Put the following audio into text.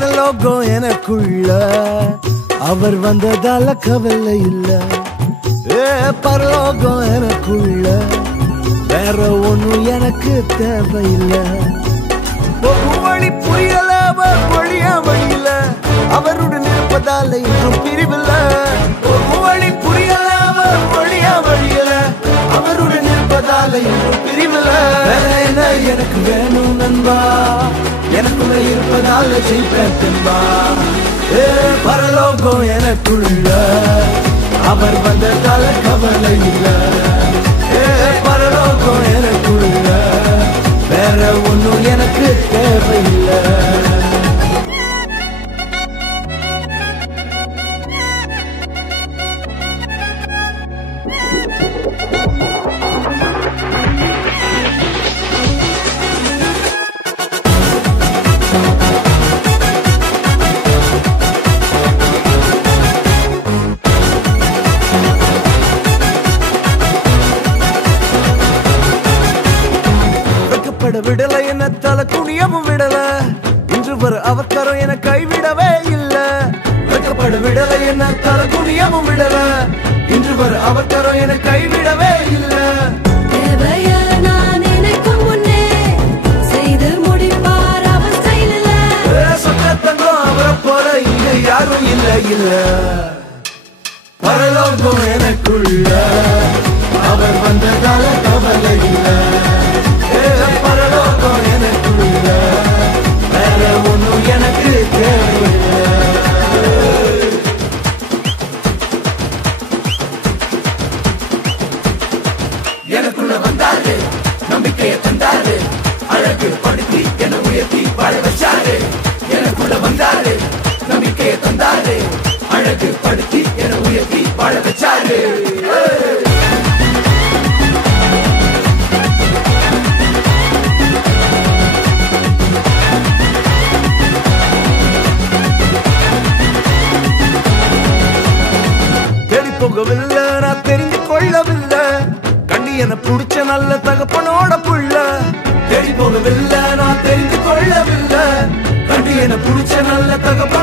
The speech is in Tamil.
பரலோகம் எனக்குள்ள அவர் வந்ததால கவலை இல்ல. பரலோகம் எனக்குள்ள வேற ஒண்ணும் எனக்கு தேவையில்லை. வழி புரியல வழியா வழியில அவருடன் இருப்பதால இன்னும் பிரிவில்ல. வழி புரியல வழியா வழியில அவருடன் இருப்பதால இன்னும் பிரிவில்ல. வேற என்ன எனக்கு வேணும் நண்பா, எனக்குள்ள இருப்பதால ஜெயிப்பேன் தெம்பா. பரலோகம் எனக்குள்ள அவர் வந்ததால கவலை இல்ல. பரலோகம் எனக்குள்ள வேற ஒண்ணும் எனக்கு தேவையில்லை. விடல என்ன தலை குனியவும் விடல, இன்று வர அவர் கரம் என கைவிடவே இல்ல. வெட்கப்பட விடல என்ன தலை குனியவும் விடல, இன்று வர அவர் கரம் என கைவிடவே இல்ல. நினைக்கும் முன்னே செய்து முடிப்பார் அவர் ஸ்டைல்ல. சொந்தத்தங்கம் அவரை போல இங்க யாரும் இல்ல இல்ல. பரலோகம் எனக்குள்ள அவர் வந்ததால கவலை இல்ல. பரலோகம் எனக்குள்ள வேற ஒண்ணும் எனக்கு தேவையில்லை. எனக்குள்ள வந்தாரு, நம்பிக்கையை தந்தாரு, அழகு படுத்தி என உயர்த்தி வாழ வச்சாரு. எனக்குள்ள வந்தாரு, நம்பிக்கையை தந்தாரு, அழகு படுத்தி என உயர்த்தி வாழ வச்சாரு. போகவில்லை நான் தெரிந்து கொள்ளவில்லை, கண்டி என புடிச்ச நல்ல தகப்பனோட புள்ள. தேடி போகவில்லை நான் தெரிந்து கொள்ளவில்லை, கண்டி என புடிச்ச நல்ல தகப்ப